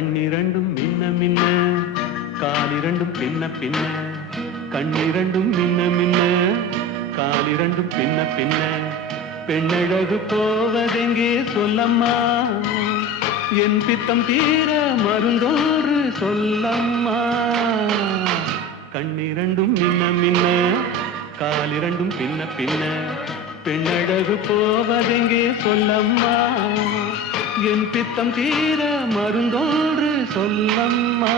கண்ணிரண்டும் மின்ன மின்ன காலிரண்டும் பின்ன பின்ன கண்ணிரண்டும் மின்ன மின்ன காலிரண்டும் பின்ன பின்ன. பெண்ணழகு போவதெங்கே சொல்லம்மா? என் பித்தம் தீர மருந்தோறு சொல்லம்மா. கண்ணிரண்டும் மின்ன மின்ன காலிரண்டும் பின்ன பின்ன பெண்ணழகு போவதெங்கே சொல்லம்மா? என் பித்தம் தீர மருந்தோறு சொல்லம்மா.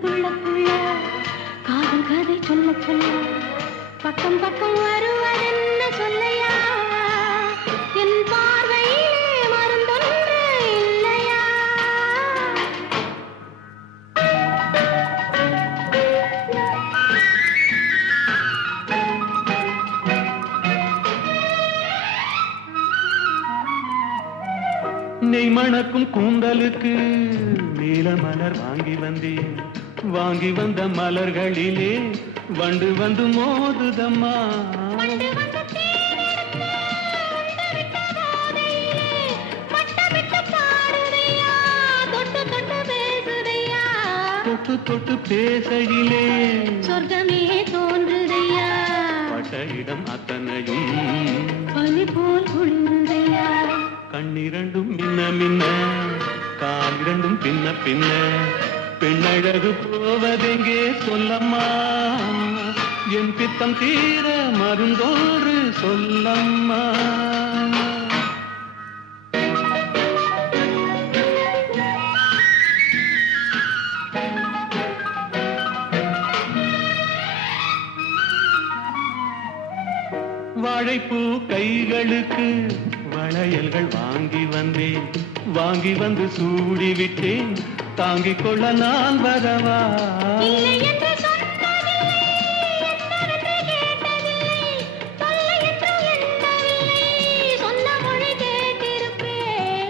துள்ள துள்ள காதல் கதை சொல்ல சொல்ல பக்கம் பக்கம் வரும் நெய் மணக்கும் கூந்தலுக்கு நீல மலர் வாங்கி வந்தேன் வாங்கி வந்த மலர்களிலே வண்டு வந்து மோதுதம்மா. தொட்டு தொட்டு பேசையிலே பின்ன பின்ன பெண்ணழகு போவதெங்கே சொல்லம்மா? என் பித்தம் தீர மருந்தோறு சொல்லம்மா. வாழைப்பூ கைகளுக்கு வளையல்கள் வாங்கி வந்தேன். வாங்கி வந்து சூடி விட்டேன். தாங்கிக் கொள்ள நான் வரவா?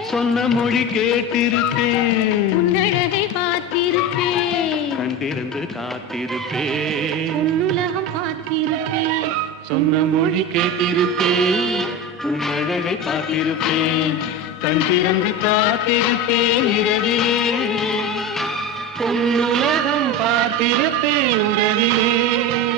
சொன்ன மொழி கேட்டிருப்பேன். உன்னழகை பார்த்திருப்பேன். கண்டிருந்து காத்திருப்பேன். உன்னுலகம் பார்த்திருப்பேன். சொன்ன மொழி கேட்டிருப்பேன். உன் அழகை பார்த்திருப்பேன். கண் திறந்து காத்திருப்பேன் இரவிலே. பொன்னுலகம் பார்த்திருப்பேன் உறவிலே